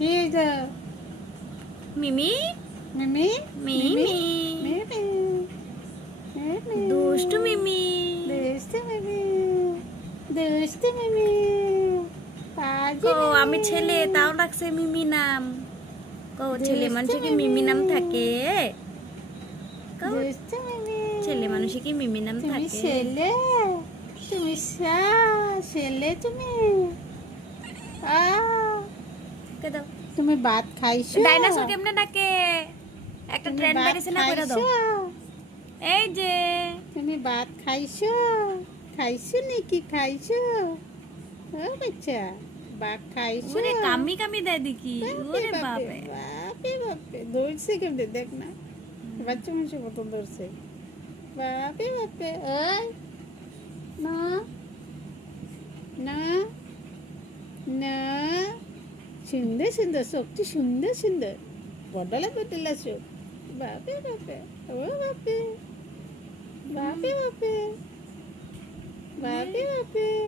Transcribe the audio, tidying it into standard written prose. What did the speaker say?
কি এটা? মিমি মিমি মিমি মিমি মিমি দুষ্টু মিমি দুষ্টু মিমি দুষ্টু মিমি পাজি কো মিমি আমি ছেলে তাও রাখছে মিমি নাম। কো ছেলে দুষ্টু মানুষে কি মিমি মিমি নাম থাকে? কও দুষ্টু মিমি ছেলে মানুষে কি মিমি নাম তুমি থাকে? ছেলে তুমি ছেলে তুমি আ কে দাও তুমি ভাত খাইছো ডাইনোসর কেমনে ডাকে? একটা তুমি ট্রেন ভাত বেরিয়েছে না করে দাও। খাইছো এই যে তুমি ভাত খাইছো খাইছো নাকি খাইছো ও বাচ্চা ভাত খাইছো ওরে কামি কামি দেয় দেখি। বাপরে ওরে বাপরে বাপে বাপরে বাপরে দৌড়ছে কেমনে দেখ না বাচ্চা মানুষের মতন দৌড়ছে বাপরে বাপরে ওই না না না সুন্দর সুন্দর চোখটি সুন্দর সুন্দর বদলা বদলা চোখ বাপরে বাপরে ও বাপরে বাপরে বাপরে বাপরে বাপরে